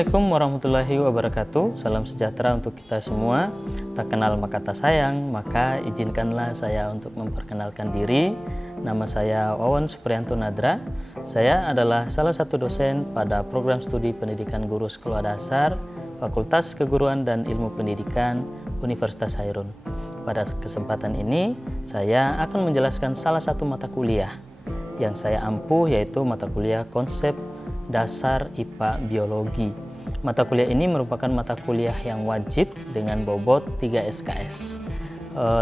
Assalamualaikum warahmatullahi wabarakatuh. Salam sejahtera untuk kita semua. Tak kenal maka tak sayang, maka izinkanlah saya untuk memperkenalkan diri. Nama saya Wawan Supriyanto Nadra. Saya adalah salah satu dosen pada program studi pendidikan guru sekolah dasar Fakultas Keguruan dan Ilmu Pendidikan Universitas Hairun. Pada kesempatan ini, saya akan menjelaskan salah satu mata kuliah yang saya ampuh, yaitu mata kuliah konsep dasar IPA Biologi. Mata kuliah ini merupakan mata kuliah yang wajib dengan bobot 3 SKS.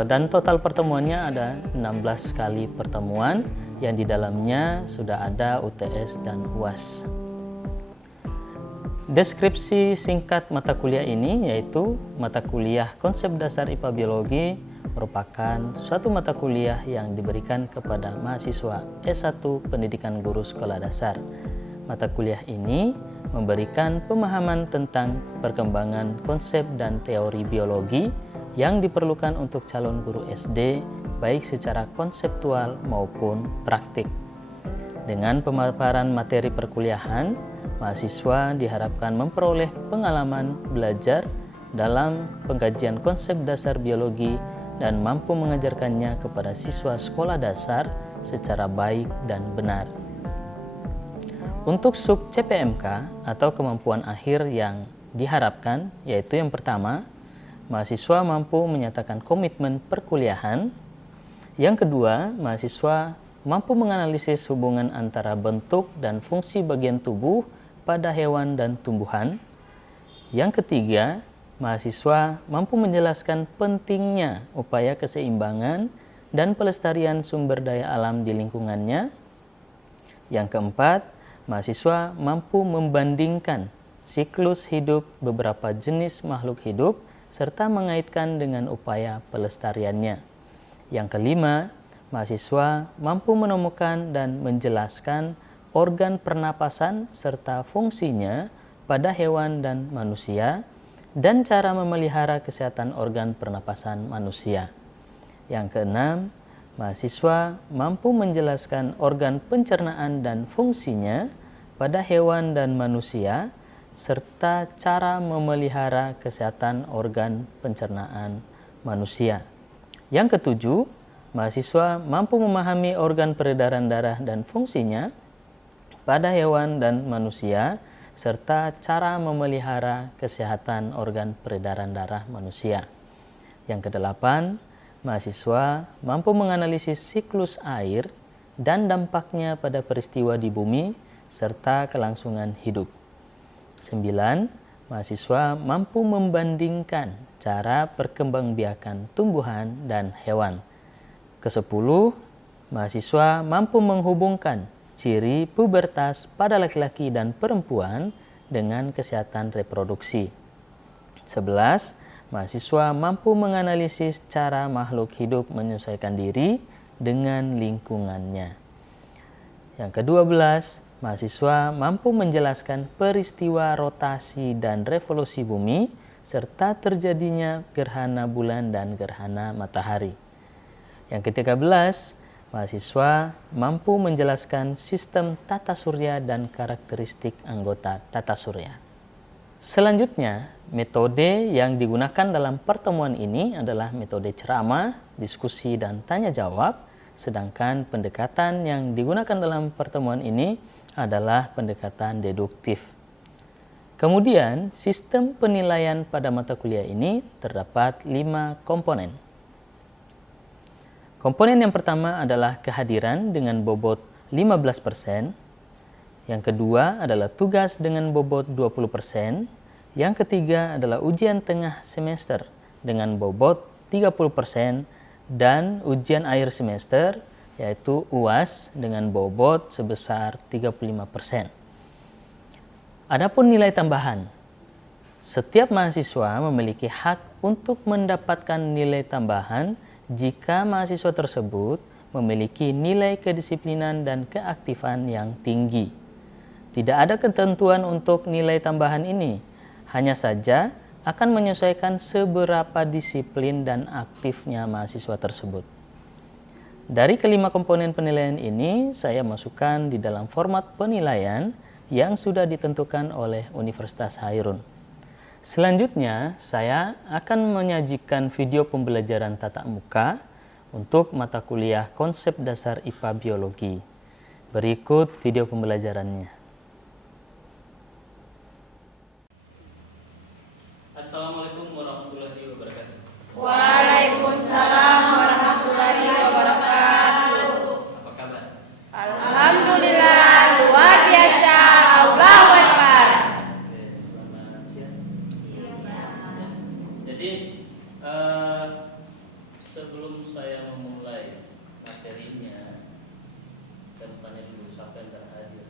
Dan total pertemuannya ada 16 kali pertemuan yang di dalamnya sudah ada UTS dan UAS. Deskripsi singkat mata kuliah ini yaitu mata kuliah konsep dasar IPA Biologi merupakan suatu mata kuliah yang diberikan kepada mahasiswa S1 Pendidikan Guru Sekolah Dasar. Mata kuliah ini memberikan pemahaman tentang perkembangan konsep dan teori biologi yang diperlukan untuk calon guru SD, baik secara konseptual maupun praktik. Dengan pemaparan materi perkuliahan, mahasiswa diharapkan memperoleh pengalaman belajar dalam pengkajian konsep dasar biologi dan mampu mengajarkannya kepada siswa sekolah dasar secara baik dan benar. Untuk sub CPMK atau kemampuan akhir yang diharapkan, yaitu yang pertama, mahasiswa mampu menyatakan komitmen perkuliahan. Yang kedua, mahasiswa mampu menganalisis hubungan antara bentuk dan fungsi bagian tubuh pada hewan dan tumbuhan. Yang ketiga, mahasiswa mampu menjelaskan pentingnya upaya keseimbangan dan pelestarian sumber daya alam di lingkungannya. Yang keempat, mahasiswa mampu membandingkan siklus hidup beberapa jenis makhluk hidup serta mengaitkan dengan upaya pelestariannya. Yang kelima, mahasiswa mampu menemukan dan menjelaskan organ pernapasan serta fungsinya pada hewan dan manusia dan cara memelihara kesehatan organ pernapasan manusia. Yang keenam, mahasiswa mampu menjelaskan organ pencernaan dan fungsinya pada hewan dan manusia, serta cara memelihara kesehatan organ pencernaan manusia. Yang ketujuh, mahasiswa mampu memahami organ peredaran darah dan fungsinya pada hewan dan manusia, serta cara memelihara kesehatan organ peredaran darah manusia. Yang kedelapan, mahasiswa mampu menganalisis siklus air dan dampaknya pada peristiwa di bumi serta kelangsungan hidup. 9. Mahasiswa mampu membandingkan cara perkembangbiakan tumbuhan dan hewan. Ke-10. Mahasiswa mampu menghubungkan ciri pubertas pada laki-laki dan perempuan dengan kesehatan reproduksi. 11. Mahasiswa mampu menganalisis cara makhluk hidup menyesuaikan diri dengan lingkungannya. Yang ke-12, mahasiswa mampu menjelaskan peristiwa rotasi dan revolusi bumi serta terjadinya gerhana bulan dan gerhana matahari. Yang ke-13, mahasiswa mampu menjelaskan sistem tata surya dan karakteristik anggota tata surya. Selanjutnya, metode yang digunakan dalam pertemuan ini adalah metode ceramah, diskusi, dan tanya jawab, sedangkan pendekatan yang digunakan dalam pertemuan ini adalah pendekatan deduktif. Kemudian, sistem penilaian pada mata kuliah ini terdapat 5 komponen. Komponen yang pertama adalah kehadiran dengan bobot 15%. Yang kedua adalah tugas dengan bobot 20%. Yang ketiga adalah ujian tengah semester dengan bobot 30% dan ujian akhir semester yaitu UAS dengan bobot sebesar 35%. Adapun nilai tambahan, setiap mahasiswa memiliki hak untuk mendapatkan nilai tambahan jika mahasiswa tersebut memiliki nilai kedisiplinan dan keaktifan yang tinggi. Tidak ada ketentuan untuk nilai tambahan ini, hanya saja akan menyesuaikan seberapa disiplin dan aktifnya mahasiswa tersebut. Dari kelima komponen penilaian ini, saya masukkan di dalam format penilaian yang sudah ditentukan oleh Universitas Hairun. Selanjutnya, saya akan menyajikan video pembelajaran tatap muka untuk mata kuliah Konsep Dasar IPA Biologi. Berikut video pembelajarannya. Assalamualaikum warahmatullahi wabarakatuh. Waalaikumsalam warahmatullahi wabarakatuh. Apa kabar? Alhamdulillah, luar biasa. Allahu Akbar. Selamat siang. Jadi sebelum saya memulai materinya, saya bertanya dulu siapa yang hadir.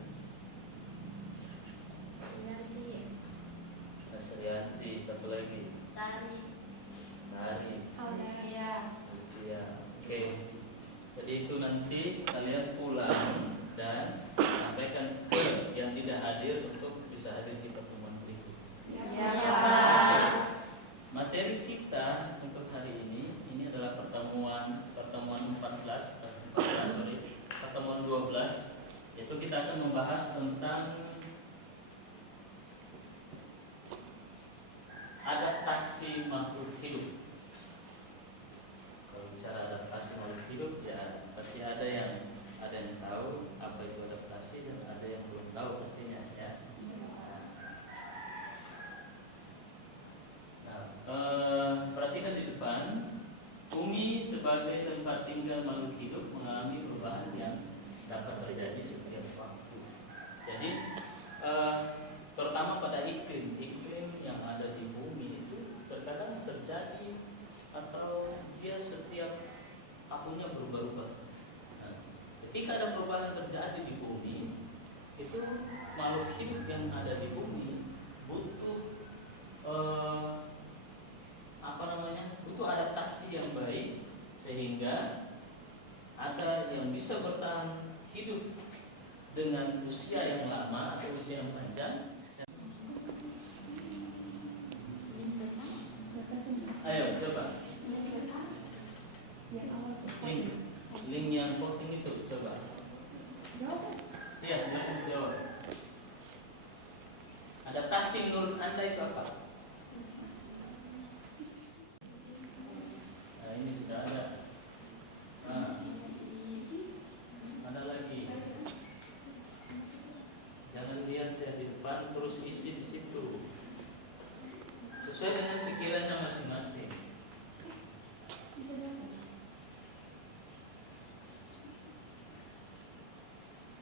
Nasrianti, satu lagi. Tari. Ya, oke. Jadi itu nanti kalian pulang dan sampaikan ke yang tidak hadir untuk bisa hadir di pertemuan berikut. Ya, Pak. Materi kita untuk hari ini adalah pertemuan 12. Itu kita akan membahas tentang adaptasi makhluk hidup. Kalau bicara adaptasi makhluk hidup, ya pasti ada yang tahu apa itu adaptasi dan ada yang belum tahu pastinya, ya. Perhatikan di depan, bumi sebagai tempat tinggal makhluk hidup mengalami perubahan yang dapat terjadi setiap waktu. Jadi terutama pada iklim yang ada di bumi itu terkadang terjadi atau dia setiap tahunnya berubah-ubah. Nah, ketika ada perubahan terjadi di bumi, itu makhluk hidup yang ada di bumi butuh butuh adaptasi yang baik sehingga ada yang bisa bertahan hidup dengan usia yang lama atau usia yang panjang. Ayo coba link yang voting itu coba. Iya, silakan jawab. Adaptasi menurut Anda itu apa? Nah, ini sudah ada. Nah, ada lagi. Jangan lihat ya di depan, terus isi di situ. Sesuai dengan pikirannya masing-masing.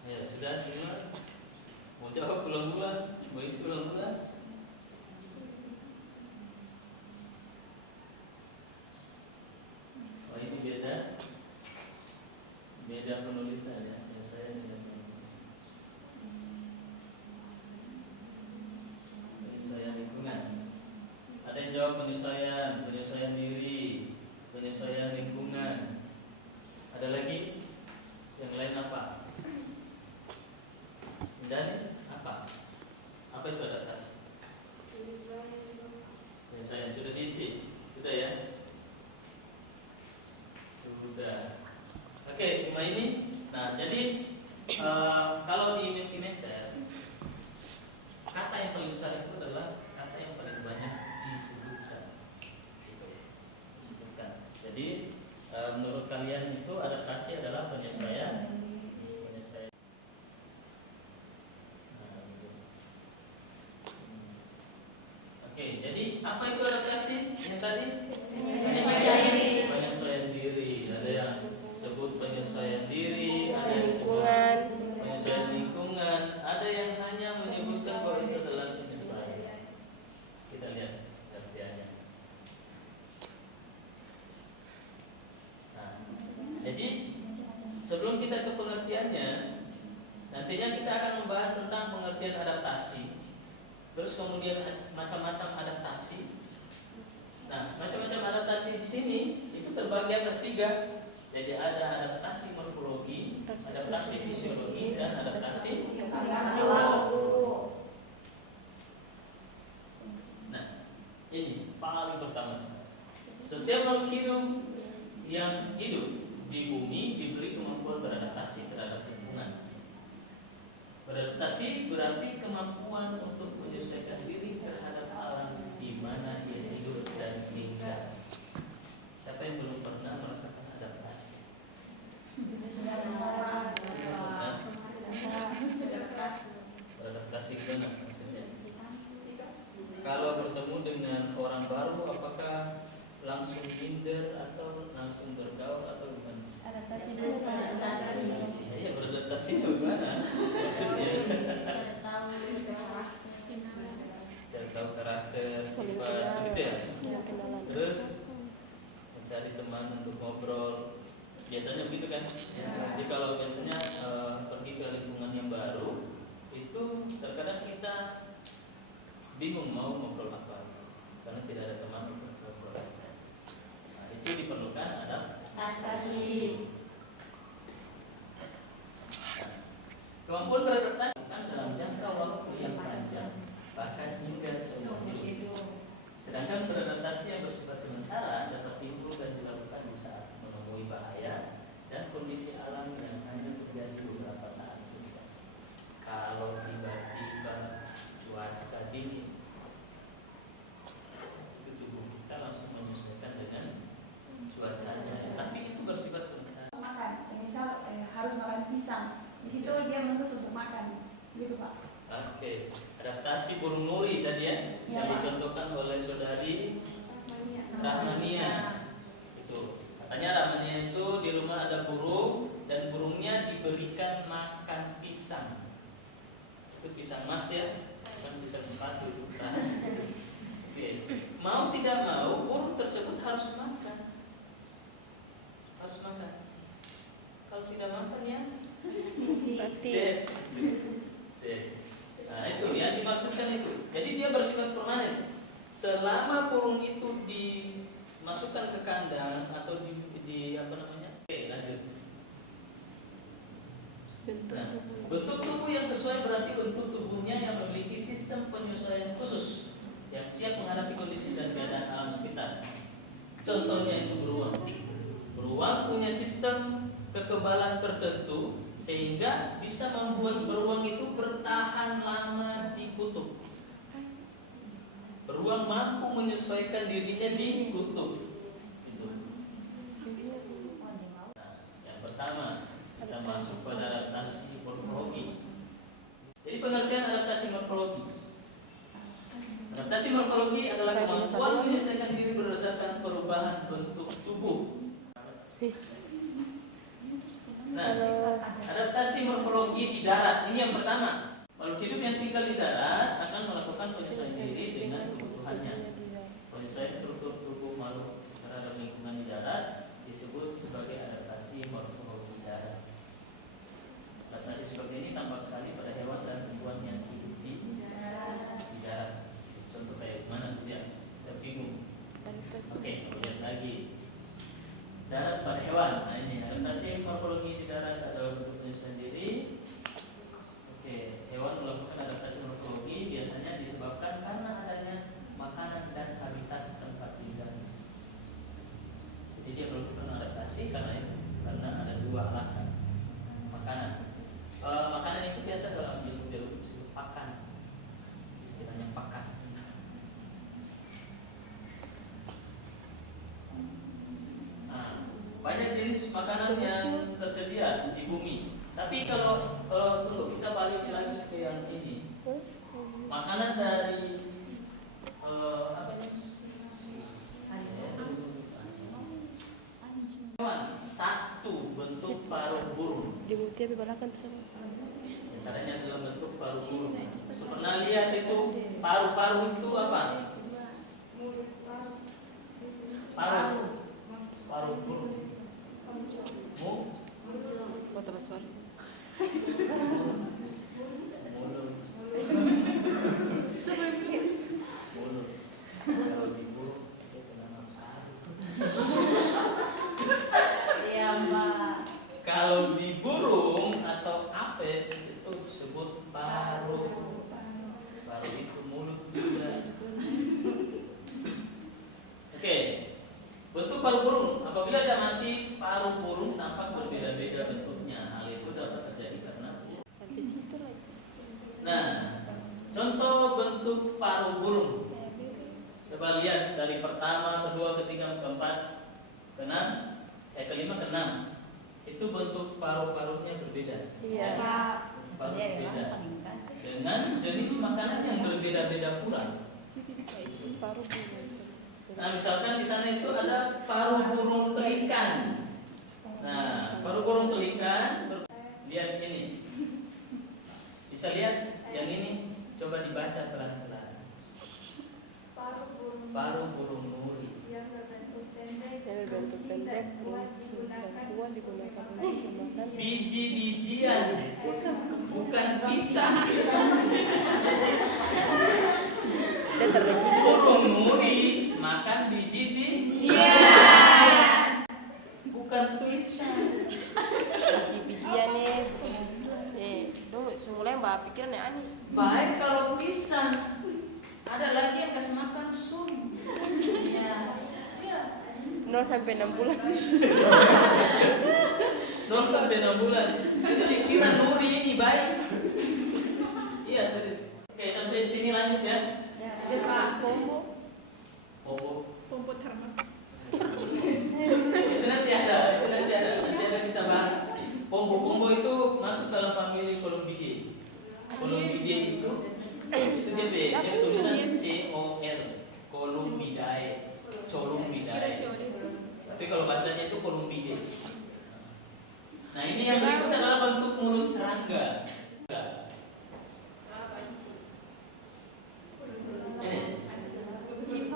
Ya sudah semua. Mau jawab pulang-pulang, mau isi pulang-pulang. Oh ini beda penulisannya. Ya saya penyesuaian lingkungan. Ada yang jawab penyesuaian diri, penyesuaian lingkungan. Ada lagi? Yang lain apa? Dan apa? Apa itu adaptasi? Penyesuaian sudah diisi? Sudah ya? Sudah. Oke, semua ini. Nah, jadi kalau di Mentimeter, kata yang paling besar itu adalah kata yang paling banyak disebutkan. Jadi menurut kalian itu adaptasi adalah penyesuaian. Oke, jadi apa itu adaptasi? Yang tadi? Penyesuaian diri. Ada yang sebut penyesuaian diri, ada yang sebut penyesuaian lingkungan, ada yang hanya menyebutkan bahwa itu adalah penyesuaian. Kita lihat artiannya. Nah, jadi sebelum kita ke pengertiannya, nantinya kita akan membahas tentang pengertian adaptasi. Terus kemudian macam-macam adaptasi. Nah, macam-macam adaptasi di sini itu terbagi atas 3. Jadi ada adaptasi morfologi, adaptasi fisiologi, dan adaptasi biologi. Nah, ini paling pertama. Setiap makhluk hidup yang hidup di bumi diberi kemampuan beradaptasi terhadap lingkungan. Beradaptasi berarti kemampuan untuk menyesuaikan diri terhadap alam di mana ia hidup dan tinggal. Siapa yang belum pernah merasakan adaptasi? Beradaptasi gimana maksudnya? Kalau bertemu dengan orang baru, apakah langsung minder atau langsung bergaul atau gimana? Adaptasi. Ya, beradaptasi itu gimana? Maksudnya cari tahu karakter, sifat, begitu ya. Terus mencari teman untuk ngobrol. Biasanya begitu kan? Jadi kalau biasanya pergi ke lingkungan yang baru, itu terkadang kita bingung mau ngobrol apa, karena tidak ada teman untuk ngobrol. Nah, itu diperlukan adaptasi. Kemampuan beradaptasi kan dalam jangka waktu yang panjang, bahkan hingga seumur hidup. Sedangkan beradaptasi yang bersifat sementara dapat timbul dan dilakukan di saat menemui bahaya dan kondisi alam yang hanya terjadi beberapa saat saja. Kalau tiba-tiba cuaca dingin, itu tubuh kita langsung menyesuaikan dengan cuacanya. Tapi itu bersifat sementara. Makan, semisal harus makan pisang. Di situ dia menuntut untuk makan, gitu Pak. Oke, adaptasi burung nuri tadi ya, yang dicontohkan oleh saudari Rahmania. Itu katanya Rahmania itu di rumah ada burung dan burungnya diberikan makan pisang. Itu pisang mas ya, bukan pisang sepatu itu keras. Oke, mau tidak mau burung tersebut harus makan, harus makan. Kalau tidak makan ya dead. Nah itu yang dimaksudkan itu. Jadi dia bersifat permanen. Selama burung itu dimasukkan ke kandang atau di apa namanya? Oke, lanjut. Bentuk tubuh yang sesuai berarti bentuk tubuhnya yang memiliki sistem penyesuaian khusus yang siap menghadapi kondisi dan keadaan alam sekitar. Contohnya itu beruang. Beruang punya sistem kekebalan tertentu sehingga bisa membuat beruang itu bertahan lama di kutub. Beruang mampu menyesuaikan dirinya di kutub. Gitu. Nah, yang pertama kita masuk pada adaptasi morfologi. Jadi pengertian adaptasi morfologi. Adaptasi morfologi adalah kemampuan menyesuaikan diri berdasarkan perubahan bentuk tubuh. Nah, adaptasi morfologi di darat ini yang pertama. Makhluk hidup yang tinggal di darat akan melakukan penyesuaian diri dengan kebutuhannya. Penyesuaian struktur tubuh makhluk terhadap lingkungan di darat disebut sebagai adaptasi morfologi darat. Adaptasi seperti ini tampak sekali pada hewan dan tumbuhan yang hidup di darat. Contoh kayak mana tuh ya? Saya bingung. Oke, lihat lagi. Darat pada hewan. Nah ini adaptasi morfologi di darat adalah bentuk penyesuaian diri. Oke, hewan melakukan adaptasi morfologi biasanya disebabkan karena adanya makanan dan habitat tempat tinggal. Jadi dia melakukan adaptasi karena itu, karena ada dua alasan. Makanan. Makanan itu biasa dalam biologi disebut pakan. Istilahnya pakan. Banyak jenis makanan yang tersedia di bumi. Tapi kalau untuk kita balik lagi ke yang ini, makanan dari apa ini? Hewan satu bentuk paruh burung. Antaranya dalam bentuk paruh burung. Pernah lihat itu paruh-paruh itu apa? Paruh burung. Kalau di burung atau aves itu disebut paruh. Paruh itu mulut juga. Oke. Bentuk paruh burung. Apabila ada mati, paruh burung tampak berbeda-beda bentuknya. Hal itu dapat terjadi karena Coba lihat dari pertama, kedua, ketiga, keempat, keenam, kelima, keenam. Itu bentuk paru-parunya berbeda. Iya. Paru berbeda. Dengan jenis makanan yang berbeda-beda pula. Nah, misalkan di sana itu ada paru burung pelikan. Nah, paru burung pelikan, lihat ini. Bisa lihat yang ini? Coba dibaca pelan-pelan. Paru burung nuri. Yang berbentuk pendek, digunakan untuk makan. Biji-bijian, bukan pisang. Burung nuri makan biji-bijian, bukan pisang. Biji-bijian dulu semula yang mbak pikiran ya aneh. Baik kalau pisang, ada lagi yang kasih makan sun. 0 sampai 6 bulan. 0 sampai 6 bulan. Jadi dikira nuri ini baik. Iya serius. Oke, sampai sini lanjut ya. Pak Pombo. pompo termos. Itu nanti ada kita bahas. Pombo itu masuk dalam famili Columbidae. Columbidae itu dia tulisan COL, Columbidae, Columbidae. Tapi kalau bacanya itu Columbidae. Nah, ini yang berikut adalah bentuk mulut serangga. Ini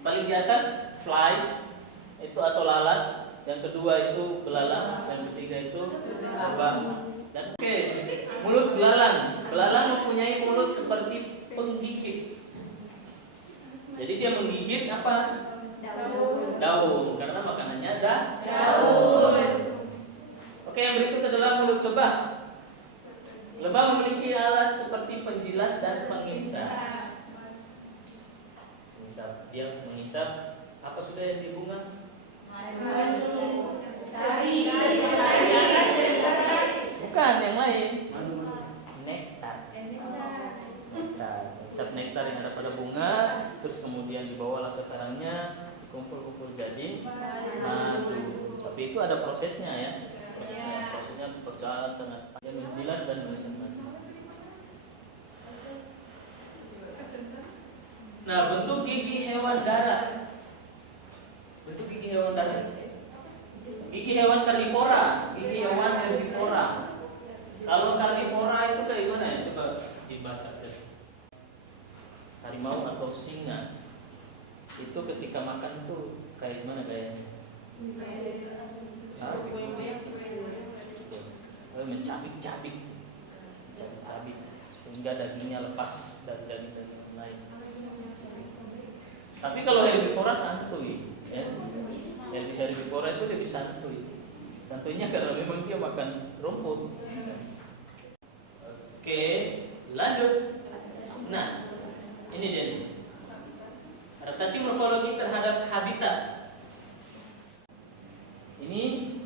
paling di atas fly itu atau lalat, yang kedua itu belalang, yang ketiga itu lobang. Dan oke, mulut belalang. Belalang mempunyai mulut seperti penggigit. Jadi dia menggigit apa? Daun, karena makanannya daun. Oke, yang berikut adalah mulut lebah. Lebah memiliki alat seperti penjilat dan pengisap. Dia mengisap apa sudah yang di bunga? Bukan, yang lain. Nektar. Mengisap nektar yang ada pada bunga, terus kemudian dibawalah ke sarangnya, dikumpul-kumpul jadi madu. Tapi itu ada prosesnya ya. Prosesnya berjalan sangat panjang, menjilat dan mengisap madu. Nah, bentuk gigi hewan darat. Bentuk gigi hewan darat. Gigi hewan karnivora, gigi hewan herbivora. Kalau karnivora itu kayak gimana ya? Coba dibaca deh. Harimau atau singa itu ketika makan tuh kayak gimana kayaknya? Mencabik-cabik sehingga dagingnya lepas dari daging yang lain. Tapi kalau herbivora santuy, ya. Herbivora itu lebih santuy. Santuinya karena memang dia makan rumput. Oke, lanjut. Nah, ini dia. Adaptasi morfologi terhadap habitat. Ini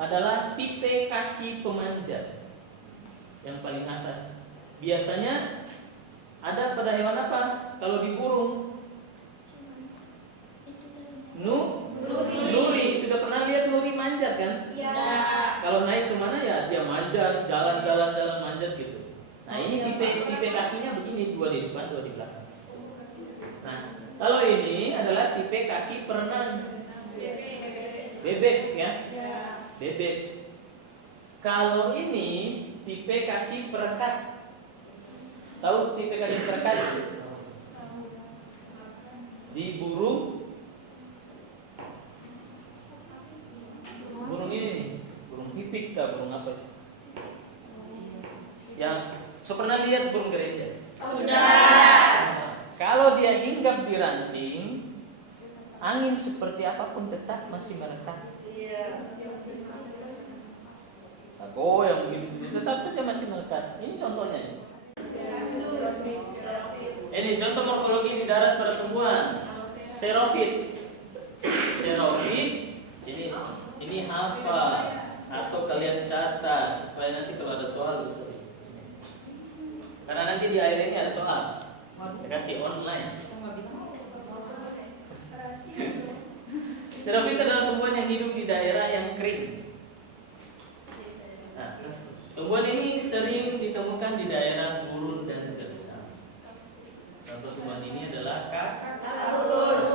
adalah tipe kaki pemanjat yang paling atas. Biasanya ada pada hewan apa? Kalau di burung, nuri. Sudah pernah lihat nuri manjat kan? Iya. Kalau naik kemana ya dia manjat, jalan manjat gitu. Nah, ini tipe kakinya begini, dua di depan, dua di belakang. Nah, kalau ini adalah tipe kaki perenang. Bebek ya. Bebek. Kalau ini tipe kaki perekat. Tahu tipe kaki perekat? Di burung ini, burung pipik kah, burung apa? Yang pernah lihat burung gereja? Sudah. Kalau dia hinggap di ranting, angin seperti apapun tetap masih merekat. Yang begitu tetap saja masih merekat. Ini contohnya. Ini contoh morfologi di darat pada tumbuhan. Xerophyte. Ini hafal atau kalian catat supaya nanti kalau ada soal bisa. Karena nanti di akhir ini ada soal. Saya kasih online. Xerophyte adalah tumbuhan yang hidup di daerah yang kering. Nah, tumbuhan ini sering ditemukan di daerah gurun dan gersang. Contoh tumbuhan ini adalah kaktus.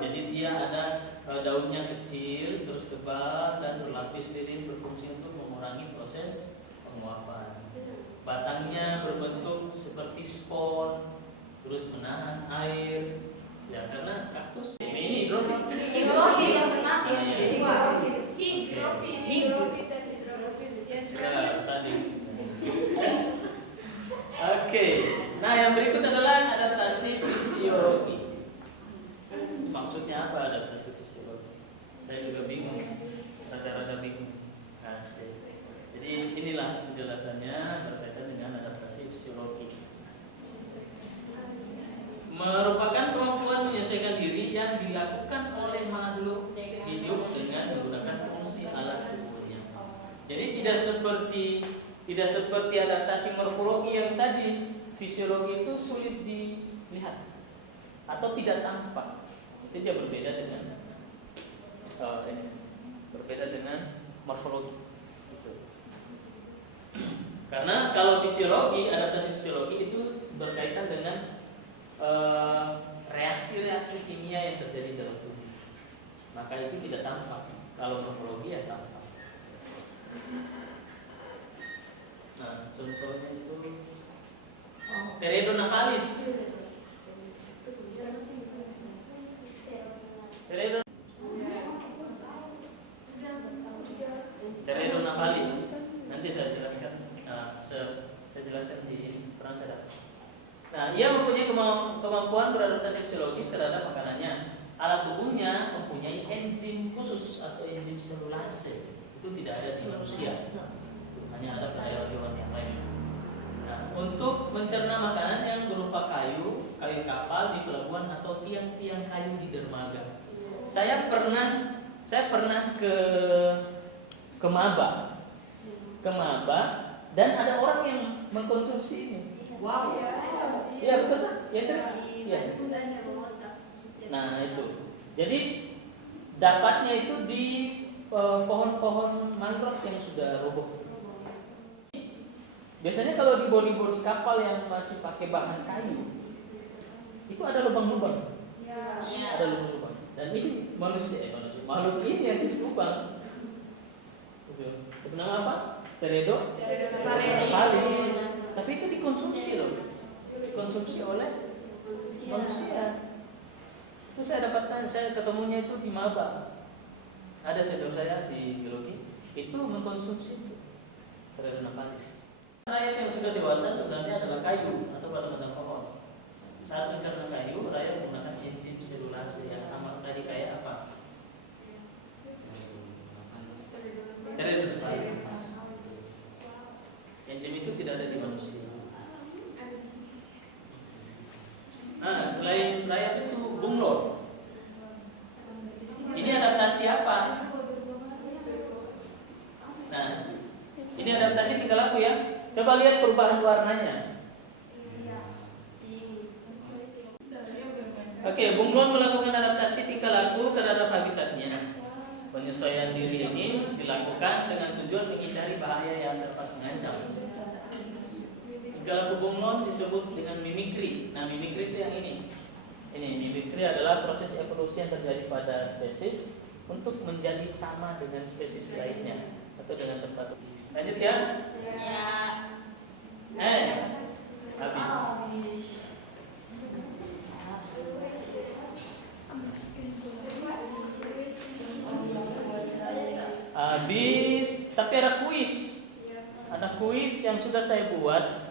Jadi dia ada daunnya kecil, terus tebal dan berlapis lilin, berfungsi untuk mengurangi proses penguapan. Batangnya berbentuk seperti spon, terus menahan air. Ya karena kaktus ini hidrofit. Hidrofit yang benar ya. Hidrofit dan hidrofit. Ya tadi. Oke. Nah yang berikut adalah adaptasi fisiologi. Maksudnya apa adaptasi fisiologi? Saya juga bingung, rada-rada bingung. Asik. Jadi inilah penjelasannya berkaitan dengan adaptasi fisiologi. Merupakan kemampuan menyesuaikan diri yang dilakukan oleh makhluk hidup dengan menggunakan fungsi alat tubuhnya. Jadi tidak seperti adaptasi morfologi yang tadi, fisiologi itu sulit dilihat atau tidak tampak. Itu dia berbeda dengan morfologi. Gitu. Karena kalau fisiologi, adaptasi fisiologi itu berkaitan dengan reaksi-reaksi kimia yang terjadi dalam tubuh. Maka itu tidak tampak. Kalau morfologi ya tampak. Nah, contohnya itu Pteridonaphalis. Pteridonaphalis. Nanti saya jelaskan. Saya jelaskan di perang sadar. Nah, ia mempunyai kemampuan beradaptasi fisiologis terhadap makanannya. Alat tubuhnya mempunyai enzim khusus atau enzim selulase. Itu tidak ada di manusia. Hanya ada pada hewan yang lain. Nah, untuk mencerna makanan yang berupa kayu kapal di pelabuhan atau tiang-tiang kayu di dermaga. Saya pernah ke Maba dan ada orang yang mengkonsumsi ini. Wow. Iya betul kan? Ya kan? Iya. Nah itu. Jadi dapatnya itu di pohon-pohon mangrove yang sudah roboh. Biasanya kalau di bodi-bodi kapal yang masih pakai bahan kayu, itu ada lubang-lubang. Ada lubang-lubang. Dan ini manusia makhluk ini yang diselubang. Bernama apa? Pteridonaphalis. Tapi itu dikonsumsi loh, dikonsumsi oleh manusia. Itu saya ketemunya itu di Maba. Ada senior saya di biologi, itu mengkonsumsi itu Pteridonaphalis. Rayap yang sudah dewasa sebenarnya adalah kayu atau batang-batang pohon. Saat mencerna kayu, rayap menggunakan enzim selulase yang sama tadi kayak apa? Pteridonaphalis. Enzim itu tidak ada di manusia. Nah, selain rayap itu bunglon. Ini adaptasi apa? Nah, ini adaptasi tingkah laku ya. Coba lihat perubahan warnanya. Oke, bunglon melakukan adaptasi tingkah laku terhadap habitatnya. Penyesuaian diri ini dilakukan dengan tujuan menghindari bahaya yang dapat mengancam. Tingkah laku bunglon disebut dengan mimikri. Nah, mimikri itu yang ini. Ini mimikri adalah proses evolusi yang terjadi pada spesies untuk menjadi sama dengan spesies lainnya atau dengan tempat. Lanjut ya? Habis. Habis, tapi ada kuis. Ada kuis yang sudah saya buat.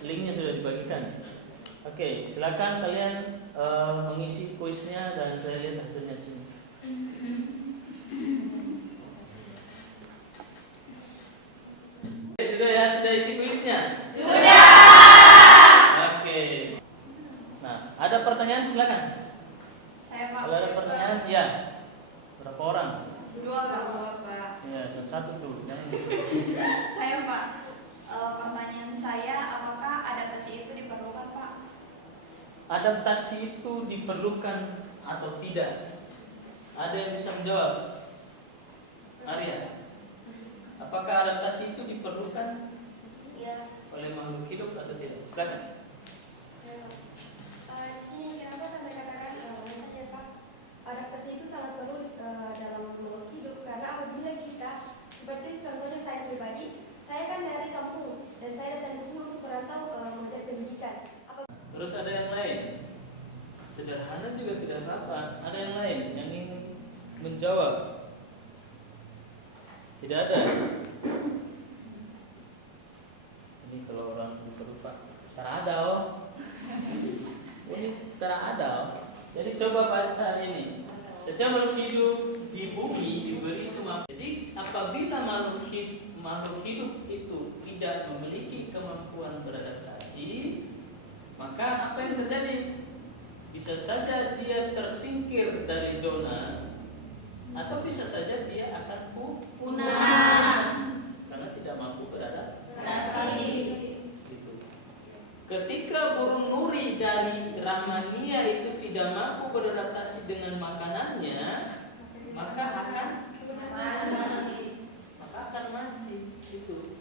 Linknya sudah dibagikan. Oke, silakan kalian mengisi kuisnya dan saya lihat hasilnya di sini. Sudah ya, sudah isi kuisnya? Sudah. Oke. Nah, ada pertanyaan silakan. Saya Pak. Kalau ada pertanyaan, ya. Berapa orang? Dua Pak. Ya, satu tuh. Saya Pak. Pertanyaan saya, apakah adaptasi itu diperlukan Pak? Adaptasi itu diperlukan atau tidak? Ada yang bisa menjawab? Arya, apakah adaptasi itu diperlukan oleh makhluk hidup atau tidak? Silakan. Di sini kenapa sampai katakan misalnya Pak, adaptasi itu sangat perlu dalam makhluk hidup, karena apabila kita seperti contohnya saya pribadi, saya kan dari kampung dan saya datang di sini untuk merantau mengajar pendidikan. Terus ada yang lain? Sederhana juga tidak apa-apa. Ada yang lain yang ingin menjawab? Tidak ada. Ini kalau orang lupa-lupa, terada oh. Ini terada oh. Jadi coba baca ini. Setiap makhluk hidup di bumi diberi kemampuan. Jadi apabila makhluk hidup itu tidak memiliki kemampuan beradaptasi, maka apa yang terjadi? Bisa saja dia tersingkir dari zona, atau bisa saja dia akan punah karena tidak mampu beradaptasi. Gitu. Ketika burung nuri dari Rahmania itu tidak mampu beradaptasi dengan makanannya, maka akan mati. Gitu.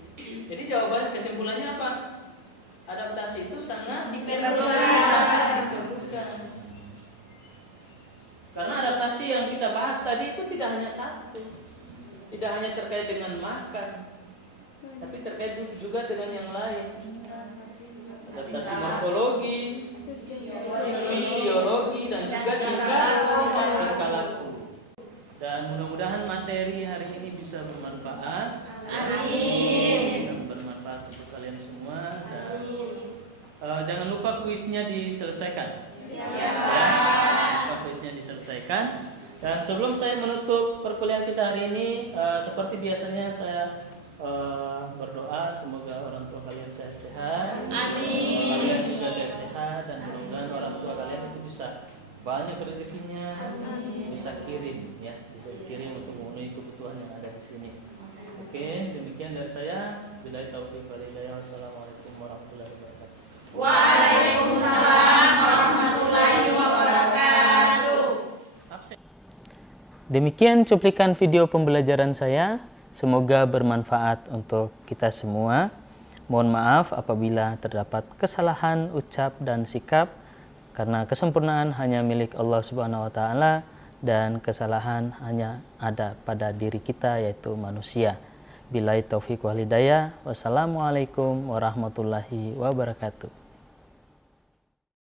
Jadi jawabannya, kesimpulannya apa? Adaptasi itu sangat diperlukan. Karena adaptasi yang kita bahas tadi itu tidak hanya satu, tidak hanya terkait dengan makan, tapi terkait juga dengan yang lain. Adaptasi morfologi, fisiologi, dan juga tingkah laku. Dan mudah-mudahan materi hari ini bisa bermanfaat. Amin. Bisa bermanfaat untuk kalian semua. Dan jangan lupa kuisnya diselesaikan. Kuisnya diselesaikan. Dan sebelum saya menutup perkuliahan kita hari ini, seperti biasanya saya berdoa semoga orang tua kalian sehat-sehat. Amin. Kalian juga sehat-sehat, dan mudah-mudahan orang tua kalian itu bisa banyak rezekinya, bisa kirim ya, bisa kirim untuk memenuhi kebutuhan yang ada di sini. Oke, demikian dari saya. Billahi taufiq wal hidayah. Wassalamualaikum warahmatullahi wabarakatuh. Waalaikumsalam warahmatullahi wabarakatuh. Demikian cuplikan video pembelajaran saya. Semoga bermanfaat untuk kita semua. Mohon maaf apabila terdapat kesalahan ucap dan sikap, karena kesempurnaan hanya milik Allah Subhanahu wa taala dan kesalahan hanya ada pada diri kita, yaitu manusia. Billahi taufiq wal hidayah. Wassalamualaikum warahmatullahi wabarakatuh.